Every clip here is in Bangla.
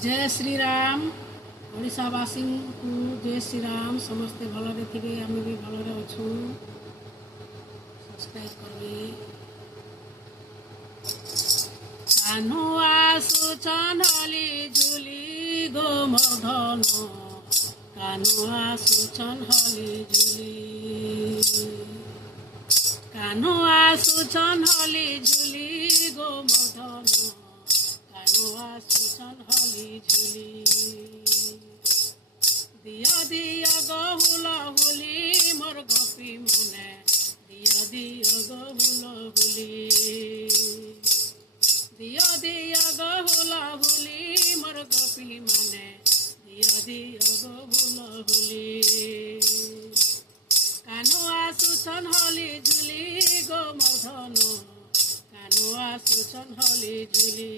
जय श्री राम ओडिशावासी को जय श्री राम समस्ते भलरे थे आम भी भलरे अच्छू सब्सक्राइब करबे कान्हू आसुचन हली जुली गो मधन कान्हू आसुचन हली जुली कान्हू आसुचन हली जुली गो मधन कान्हू आसुचन हली झुली दिया दिया गहुला हुली मोर गोपी मने दिया दिया गहुला हुली दिया दिया गहुला हुली मोर गोपी मने दिया दिया गहुला हुली कान्हू आसुचन हली झुली गो मधन कान्हू आसुचन हली झुली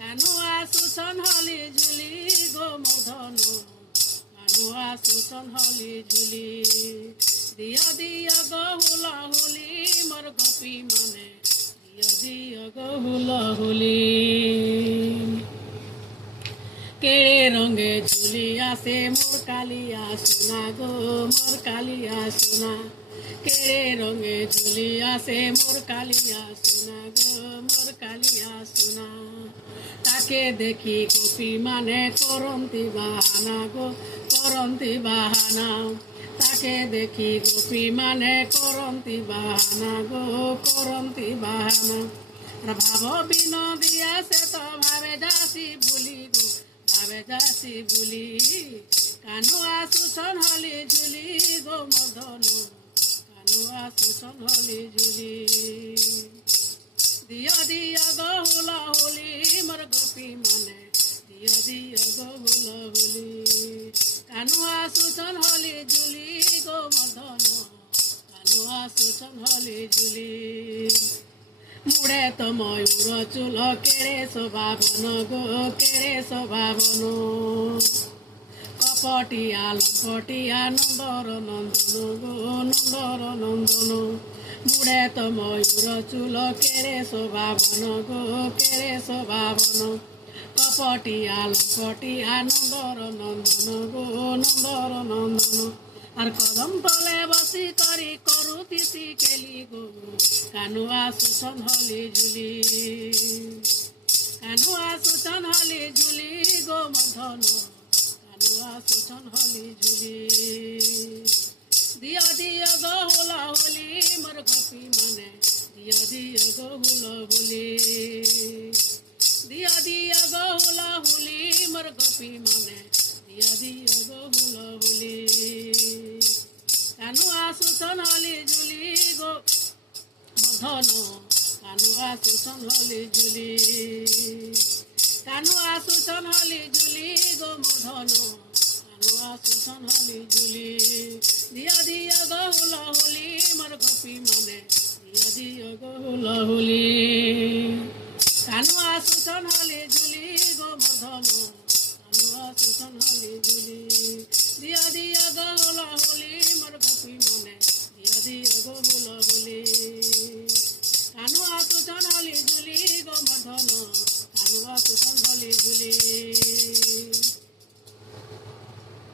कान्हू आसुचन हली झुली गो मधन कान्हू आसुचन हली झुली दिया दिया गहुला हुली मोर गोपी मने दिया दिया गहुला हुली केड़े रंगे झुली आसे मोर कालिया सोना गो मोर कालिया सोना केड़े रंगे झुली आसे मोर कालिया सोना गो मोर कालिया सोना ताके देखी गोपी माने करंती बाहाना गो करंती बाहाना ताके देखी गोपी माने करंती बाहाना गो करंती बाहाना भाव बिनोदिया से तो भावे जासी भूली गो भावे जासी भूली कान्हू आसुचन हली झुली गो मधन कान्हू आसुचन हली झुली दिया दिया गहुला हुली मोर गोपी मने दिया दिया गहुला हुली कान्हू आसुचन हली झुली गो मधन कान्हू आसुचन हली झुली मुड़े तो मयूर चूल केरे शोभावन गो केरे शोभावन कपटिया लपटिया नंदर नंदन गो नंदर नंदन मुड़े तो मयूर चूल केरे शोभावन गो केरे शोभावन कपटिया लपटिया नंदर नंदन गो नंदर नंदन আর কদম তলে বসি করি করুতিসি কেলি গো কান্হু আসুচন হলি ঝুলি কান্হু আসুচন হলি ঝুলি গো মধন কান্হু আসুচন হলি ঝুলি দিয়া দিয়া গহুলা হলি মোর গোপী মানে দিয়া দিয়া গহুলা বলি দিয়া দিয়া গহুলা হলি মোর গোপী মানে দিয়া দিয়া গহুলা বলি কান্হু আসুচন হলি ঝুলি গো মধন কান্হু আসুচন হলি ঝুলি কান্হু আসুচন হলি ঝুলি গো মধন কান্হু আসুচন হলি ঝুলি দিয়া দিয়া গহুলা হলি মোর গোপী মানে দিয়া দিয়া গহুলা হলি